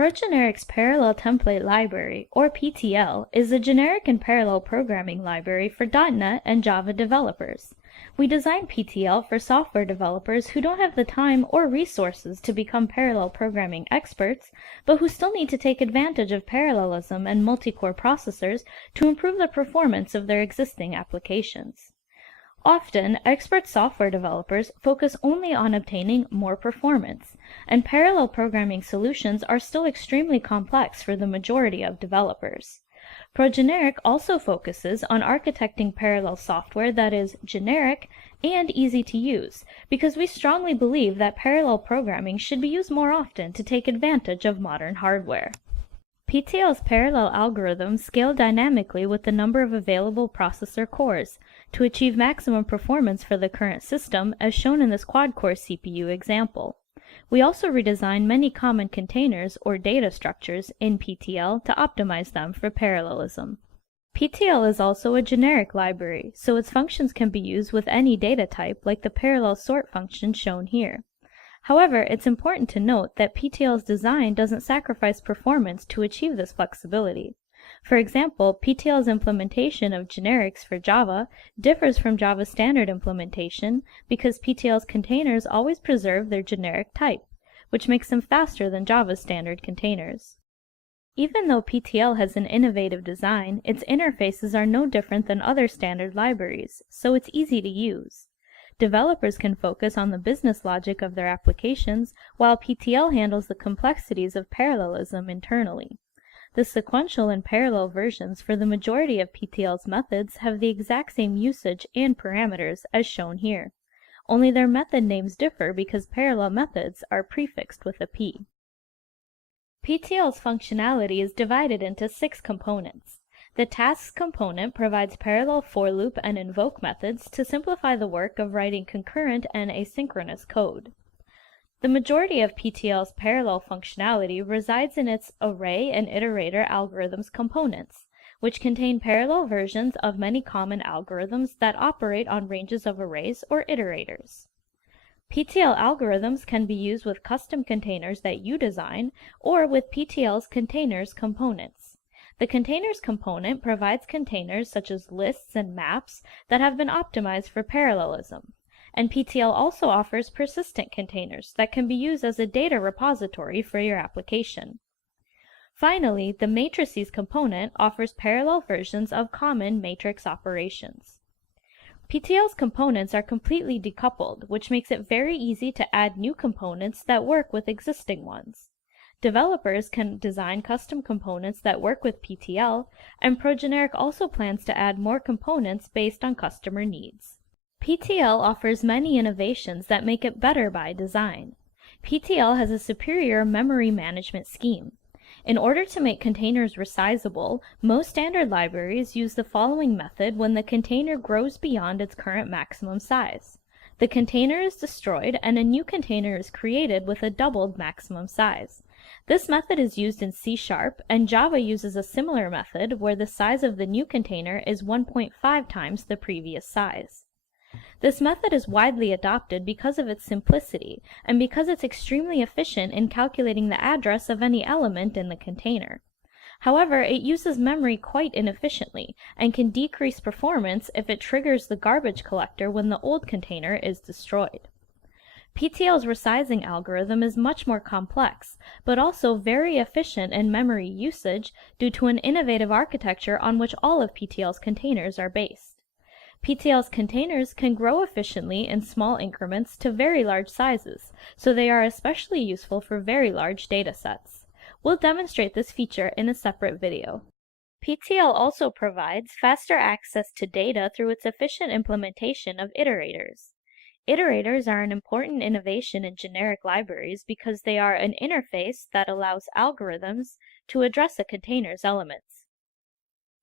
Progeneric's Parallel Template Library, or PTL, is a generic and parallel programming library for .NET and Java developers. We designed PTL for software developers who don't have the time or resources to become parallel programming experts, but who still need to take advantage of parallelism and multicore processors to improve the performance of their existing applications. Often, expert software developers focus only on obtaining more performance, and parallel programming solutions are still extremely complex for the majority of developers. Progeneric also focuses on architecting parallel software that is generic and easy to use, because we strongly believe that parallel programming should be used more often to take advantage of modern hardware. PTL's parallel algorithms scale dynamically with the number of available processor cores to achieve maximum performance for the current system, as shown in this quad-core CPU example. We also redesigned many common containers or data structures in PTL to optimize them for parallelism. PTL is also a generic library, so its functions can be used with any data type, like the parallel sort function shown here. However, it's important to note that PTL's design doesn't sacrifice performance to achieve this flexibility. For example, PTL's implementation of generics for Java differs from Java's standard implementation because PTL's containers always preserve their generic type, which makes them faster than Java's standard containers. Even though PTL has an innovative design, its interfaces are no different than other standard libraries, so it's easy to use. Developers can focus on the business logic of their applications, while PTL handles the complexities of parallelism internally. The sequential and parallel versions for the majority of PTL's methods have the exact same usage and parameters as shown here. Only their method names differ because parallel methods are prefixed with a P. PTL's functionality is divided into 6 components. The tasks component provides parallel for loop and invoke methods to simplify the work of writing concurrent and asynchronous code. The majority of PTL's parallel functionality resides in its array and iterator algorithms components, which contain parallel versions of many common algorithms that operate on ranges of arrays or iterators. PTL algorithms can be used with custom containers that you design or with PTL's containers components. The containers component provides containers such as lists and maps that have been optimized for parallelism, and PTL also offers persistent containers that can be used as a data repository for your application. Finally, the matrices component offers parallel versions of common matrix operations. PTL's components are completely decoupled, which makes it very easy to add new components that work with existing ones. Developers can design custom components that work with PTL, and Progeneric also plans to add more components based on customer needs. PTL offers many innovations that make it better by design. PTL has a superior memory management scheme. In order to make containers resizable, most standard libraries use the following method when the container grows beyond its current maximum size. The container is destroyed and a new container is created with a doubled maximum size. This method is used in C# and Java uses a similar method where the size of the new container is 1.5 times the previous size. This method is widely adopted because of its simplicity and because it's extremely efficient in calculating the address of any element in the container. However, it uses memory quite inefficiently and can decrease performance if it triggers the garbage collector when the old container is destroyed. PTL's resizing algorithm is much more complex, but also very efficient in memory usage due to an innovative architecture on which all of PTL's containers are based. PTL's containers can grow efficiently in small increments to very large sizes, so they are especially useful for very large datasets. We'll demonstrate this feature in a separate video. PTL also provides faster access to data through its efficient implementation of iterators. Iterators are an important innovation in generic libraries because they are an interface that allows algorithms to address a container's elements.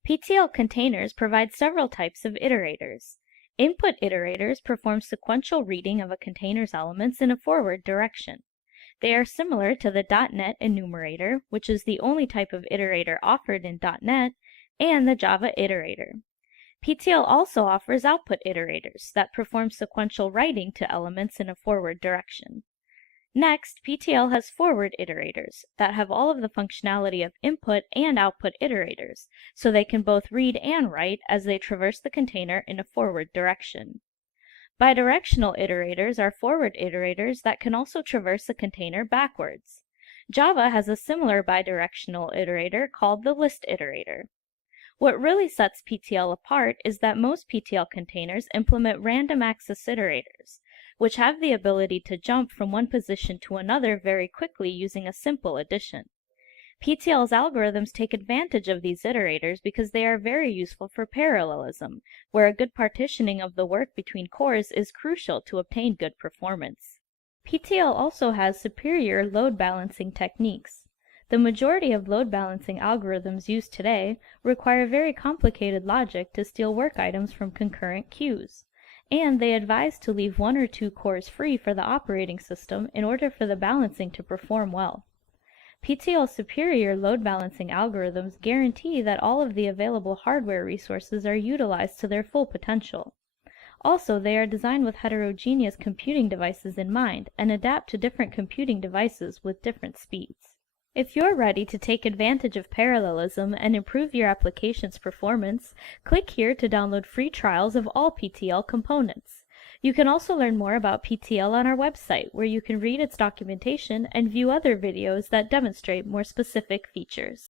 PTL containers provide several types of iterators. Input iterators perform sequential reading of a container's elements in a forward direction. They are similar to the .NET enumerator, which is the only type of iterator offered in .NET, and the Java iterator. PTL also offers output iterators that perform sequential writing to elements in a forward direction. Next, PTL has forward iterators that have all of the functionality of input and output iterators, so they can both read and write as they traverse the container in a forward direction. Bidirectional iterators are forward iterators that can also traverse the container backwards. Java has a similar bidirectional iterator called the list iterator. What really sets PTL apart is that most PTL containers implement random access iterators, which have the ability to jump from one position to another very quickly using a simple addition. PTL's algorithms take advantage of these iterators because they are very useful for parallelism, where a good partitioning of the work between cores is crucial to obtain good performance. PTL also has superior load balancing techniques. The majority of load balancing algorithms used today require very complicated logic to steal work items from concurrent queues, and they advise to leave one or two cores free for the operating system in order for the balancing to perform well. PTL's superior load balancing algorithms guarantee that all of the available hardware resources are utilized to their full potential. Also, they are designed with heterogeneous computing devices in mind and adapt to different computing devices with different speeds. If you're ready to take advantage of parallelism and improve your application's performance, click here to download free trials of all PTL components. You can also learn more about PTL on our website, where you can read its documentation and view other videos that demonstrate more specific features.